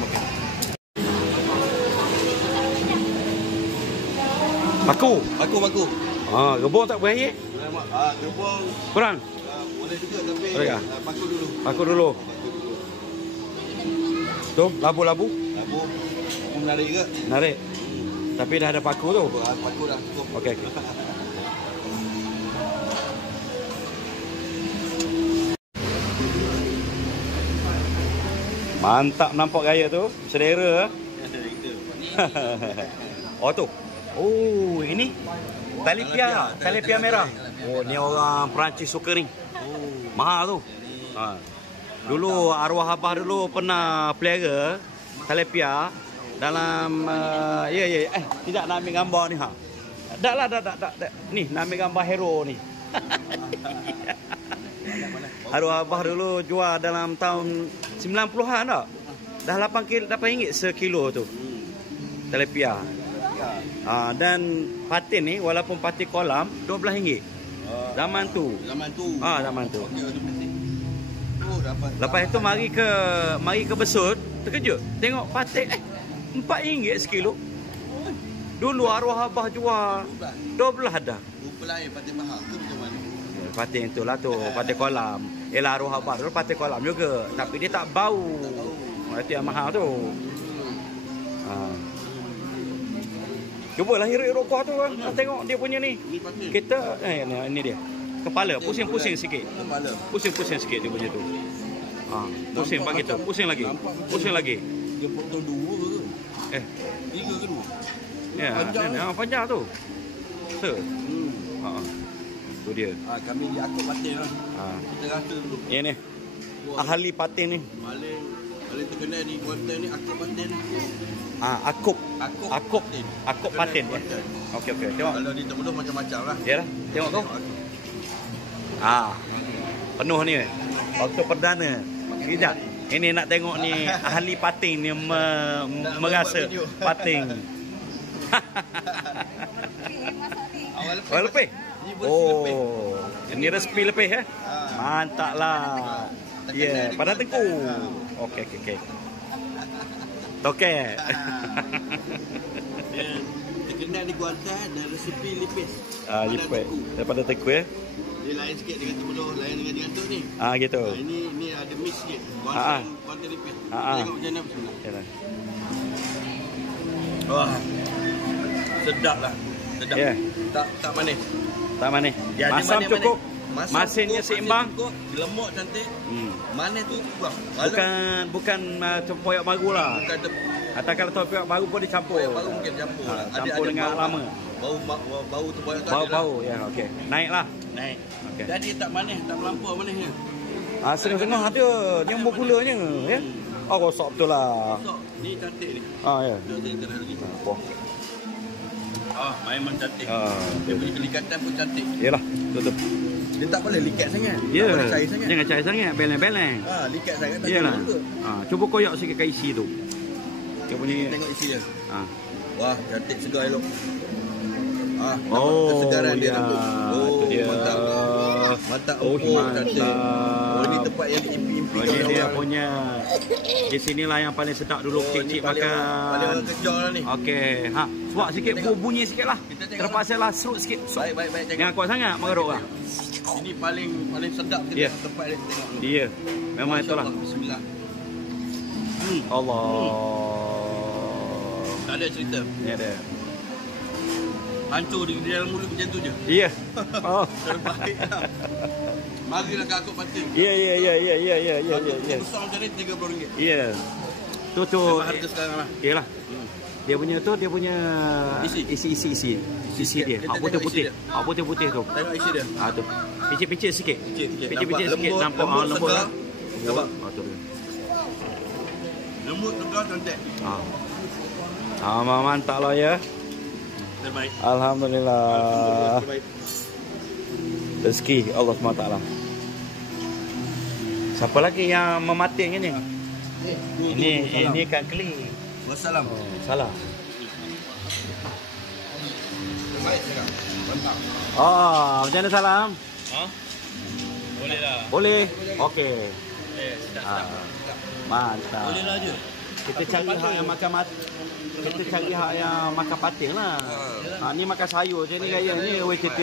makan. Paku. Paku. Rebung tak berair? Gerbong Kurang? boleh juga tapi Boleh tak? paku dulu. Tu, labu-labu? Labu menarik juga. Narik. Tapi dah ada paku tu. Paku dah cukup. Okey. Mantap nampak gaya tu. Selera. Oh tu. Oh, ini Talepia merah. Oh, ni orang Perancis suka ni. Mahal tu. Dulu arwah abah dulu pernah pelihara Talepia dalam tidak nak ambil gambar ni ha. Tak. Ni nak ambil gambar hero ni. Arwah abah dulu jual dalam tahun 90-an tak? Dah RM8 sekilo tu. Talepia. Dan patin ni walaupun patin kolam RM12. Zaman tu. Zaman tu. Lepas itu mari ke Besut, terkejut. Tengok patin RM4 sekilo. Dulu arwah abah jual 12 dah. Lain patin mahal tu macam mana? Patin itulah tu, patin kolam. Yalah arwah abah dulu patin kolam juga, tapi dia tak bau. Itu yang mahal tu. Cubalah hirup rokok tu kan. Tengok dia punya ni. Kita ini dia. Kepala pusing-pusing sikit. Pusing-pusing sikit dia punya tu. Pusing bagi tu. Pusing lagi. Dia potong 2 ke? 3 ke 2? Ya, panjang tu. Tu dia. Kami di akuk patin lah. Kita rasa dulu. Yang ni. Ahli patin ni. Paling terkenal di Kuantan ni akuk patin. Akuk patin. Okey. Tengok. Kalau di Temeloh macam-macam lah. Yalah, tengok tu. Penuh ni. Waktu perdana. Sekejap. Ini nak tengok ni ahli pating ni merasa pating. Awal lepih. Oh, ini respi lepih ya. Mantaplah. Ya, pada tengku. Okey. Tokek. Dia terkenal di Kuantan dan resepi lipis. Lipis. Daripada tengku ya. Dia lain sikit dengan Temeloh, lain dengan tu ni. Gitu. Ini ada mix sikit. Kuantan lipis. Tengok macam mana bismillah. Wah. Sedap lah. Sedap. Yeah. Tak manis. Tak manis. Ya, masam cukup. Masinnya seimbang. Lemak cantik. Manis tu kurang. Bukan tempoyak baru lah. Atau kalau tempoyak baru pun dicampur. Baru mungkin campur. Campur dengan lama. Bau tempoyak tu. Bau. Ya, okey. Naiklah. Naik. Okay. Jadi tak manis, tak melampau manisnya. Setengah-setengah ada nyambung gulanya ya. Rosak betul lah. Rosak. Ni cantik ni. Ya. Memang cantik. Dia punya kelikatan pun cantik. Yalah, betul. Dia tak boleh likat sangat. Ya. Tak boleh cair sangat. Jangan cair sangat, beleng-beleng. Likat sangat tak yalah. Juga. Cuba koyak sikit ke isi tu. Dia punya tengok isi dia. Wah, cantik segar elok. Kesegaran dia tu. Dia. Mantap. Cantik. Ini tempat yang impi-impi. Ini dia punya. Di sinilah yang paling sedap dulu kecil makan. Paling orang kejar lah ni. Okey. Suap sikit, bunyi sikit lah. Terpaksa lah serut sikit. Baik. Jangan kuat sangat mengeruk lah. Ini paling sedap kita tempat dia tengok. Iya. Memang itulah. Bismillah. Allah. Tak ada cerita. Ni ada. Hancur di dalam mulut macam tu je. Iya. Terbaik lah. Marilah ke akuk patin. Iya. Besar macam ni RM30. Iya. Tu. Harga sekarang lah. Iyalah. Dia punya isi dia. Putih-putih. Putih-putih tu. Tengok isi dia. Tu. Picit-picit sikit. Picit-picit sikit nampak lembut lah. Nampak. Tu dia. Lembut tegar cantik. Mantap lah ya. Terbaik. Alhamdulillah. Rezeki Allah SWT. Siapa lagi yang memating ini? Ini kan keli. Wassalam. Salah. Terbaik sekarang. Mantap. Macam mana salam? Boleh lah. Boleh. Okey. Sedap. Mantap. Boleh lah je. Kita cari hak yang makan kita cari hak yang makan patin lah. Ni makan sayur je ni gaya ni.